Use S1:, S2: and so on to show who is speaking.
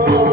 S1: Oh.